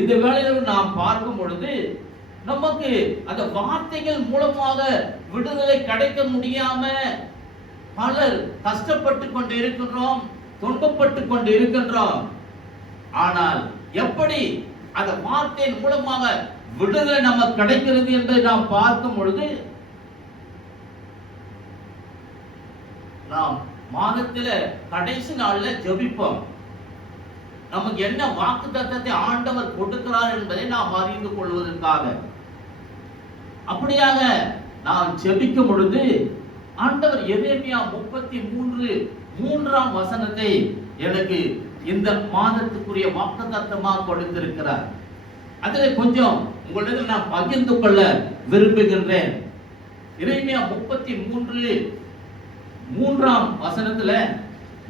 இந்த வேளையில் நாம் பார்க்கும் பொழுது நமக்கு அந்த வார்த்தைகள் மூலமாக விடுதலை கிடைக்க முடியாம பலர் கஷ்டப்பட்டு கொண்டு இருக்கின்றோம், துன்பப்பட்டு கொண்டு இருக்கின்றோம். ஆனால் எப்படி அந்த வார்த்தையின் மூலமாக விடுதலை நமக்கு கிடைக்கிறது என்று நாம் பார்க்கும் பொழுது, நாம் மாதத்தில கடைசி நாள்ல ஜெபிப்போம். நமக்கு என்ன வாக்குத்தத்தத்தை ஆண்டவர் கொடுக்கிறார் என்பதை நாம் அறிந்து கொள்வதற்காக. அப்படியாக நாம் ஜெபிக்கும் பொழுது ஆண்டவர் எரேமியா 33:3 வசனத்தை எனக்கு இந்த மாதத்துக்குரிய வாக்குத்தத்தமாக கொடுத்திருக்கிறார். அதில் கொஞ்சம் உங்களிடம் நான் பகிர்ந்து கொள்ள விரும்புகின்றேன். எரேமியா 33:3 வசனத்துல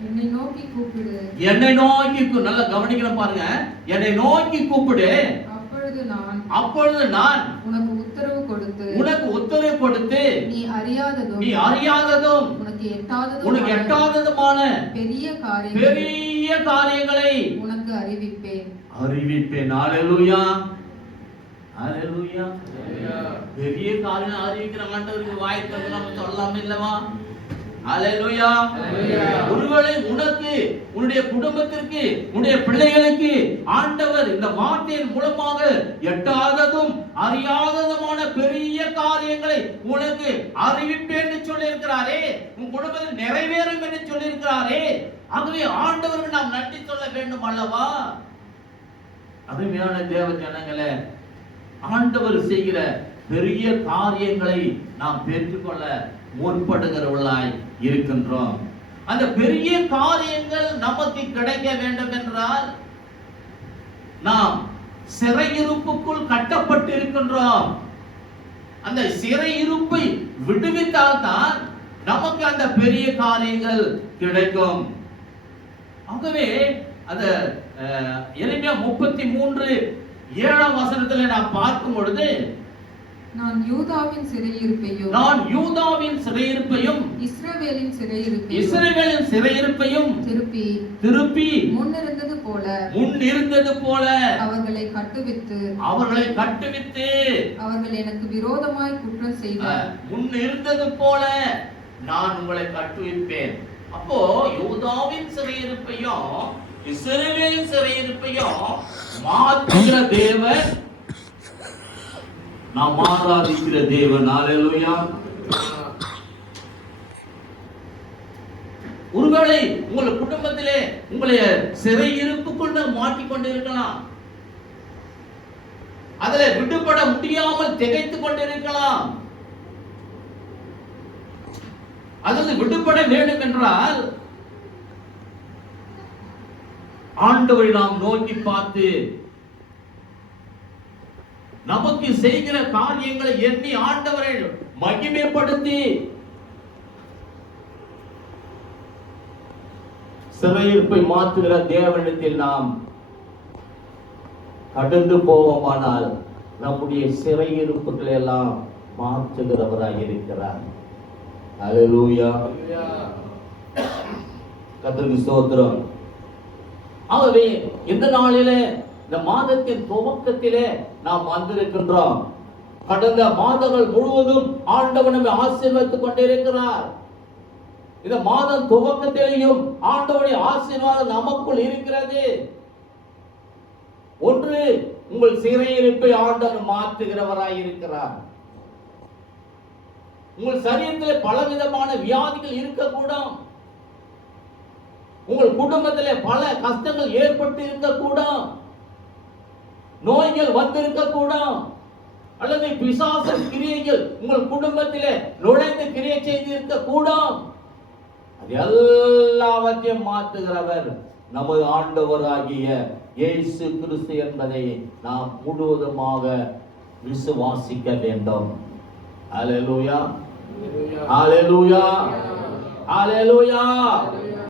என்னை நோக்கி கூப்பிடு, என்னை நோக்கி நல்லா கவனிக்கணும் பாருங்க. என்னை நோக்கி கூப்பிடு, அப்பொழுது நான் உனக்கு உத்தரவு கொடுத்து நீ அறியாததும் உனக்கு எட்டாததுமான பெரிய காரியங்களை உனக்கு அறிவிப்பேன். ஹalleluya ஹalleluya. பெரிய காரியம் அறிவிக்கிற ஆண்டவருக்கு வாய் திறந்து நம்ம சொல்லலாம் இல்லவா? ஹalleluya. ஒருவேளை உனக்கு, உன்னுடைய குடும்பத்திற்கு, உன்னுடைய பிள்ளைகளுக்கு ஆண்டவர் இந்த வார்த்தையின் மூலமாக எட்டாததும் அறியாததுமான பெரிய காரியங்களை உனக்கு அறிவிப்பேன் என்று சொல்லி இருக்கிறாரே, உன் குடும்பத்தில் நிறைவேறும் என்று சொல்லி இருக்கிறாரே. ஆகவே ஆண்டவருக்கு நாம் நன்றி சொல்ல வேண்டும் அல்லவா? அருமையான தேவ ஜனங்களே, ஆண்டவர் செய்கிற பெரிய காரியங்களை நாம் பெற்றுக்கொள்ள முற்படுகிறவர்களாய் இருக்கின்றோம். அந்த பெரிய காரியங்கள் நமக்கு கிடைக்க வேண்டும் என்றால் நாம் சிறையிருப்புக்குள் கட்டப்பட்டு இருக்கின்றோம். அந்த சிறையிருப்பை விடுவித்தால் தான் நமக்கு அந்த பெரிய காரியங்கள் கிடைக்கும். ஆகவே அந்த எரேமியா 33:7 வசனத்தில் நாம் பார்க்கும் பொழுது, நான் யூதாவின் சிறையிருப்பையும் இஸ்ரவேலின் சிறையிருப்பையும் திருப்பி முன்னிருந்தது போல அவர்களை கட்டுவித்து அவர்கள் எனக்கு விரோதமாய் குற்றம் செய்தார். முன்னிருந்தது போல நான் உங்களை கட்டுவிப்பேன். அப்போ யூதாவின் சிறையிருப்பையும் இஸ்ரவேலின் சிறையிருப்பையும் மாற்றுகிற தேவன், நாம் ஆராதிக்கிற தேவன். ஹalleluya. ஒருவேளை உங்கள் குடும்பத்திலே உங்களை சிறையிருப்புக்குள் மாட்டிக்கொண்டு இருக்கலாம், அதில் விடுபட முடியாமல் திகைத்துக் கொண்டிருக்கலாம். அதில் விடுபட வேண்டும் என்றால் ஆண்டவரை நாம் நோக்கி பார்த்து நமக்கு செய்கிற காரியங்களை எண்ணி ஆண்டவரை மகிமைப்படுத்தி சிறையிருப்பை மாற்றுகிற தேவனிடத்தில் நாம் கடந்து போவோமானால் நம்முடைய சிறையிருப்புகளை எல்லாம் மாற்றுகிறவராக இருக்கிறார். ஹalleluya. கர்த்தருக்கு ஸ்தோத்திரம். ஆகவே இந்த நாளிலே, இந்த மாதத்தின் துவக்கத்திலே நாம் வந்திருக்கின்றோம். கடந்த மாதங்கள் முழுவதும் ஆண்டவர் நம்மை ஆசீர்வதித்துக் கொண்டிருக்கிறார். இந்த மாதம் துவக்கத்திலேயும் ஆண்டவருடைய ஆசீர்வாதம் நமக்குள் இருக்கிறது. ஒன்று, உங்கள் சிறையிருப்பை ஆண்டவர் மாற்றுகிறவராய் இருக்கிறார். உங்கள் சரீரத்தில் பலவிதமான வியாதிகள் இருக்கக்கூடும், உங்கள் குடும்பத்திலே பல கஷ்டங்கள் ஏற்பட்டு இருக்கக்கூடும், நோய்கள் வந்திருக்கக்கூடும், அல்லது பிசாசின் கிரியைகள் உங்கள் குடும்பத்திலே நுழைந்து கிரியை செய்து இருக்கக்கூடும். அது எல்லாவற்றையும் மாற்றுகிறவர் நமது ஆண்டவராகிய இயேசு கிறிஸ்து என்பதை நாம் முழுவதுமாக விசுவாசிக்க வேண்டும். ஹalleluya, ஹalleluya, ஹalleluya.